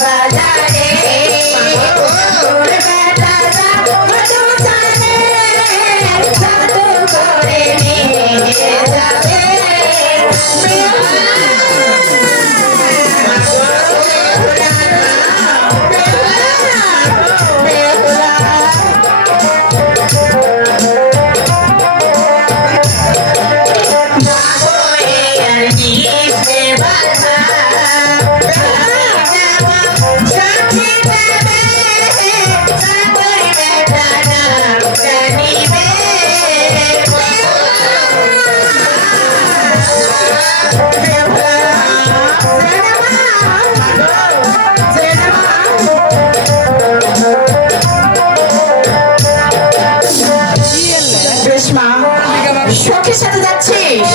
bailar. শখের সাথে যাচ্ছিস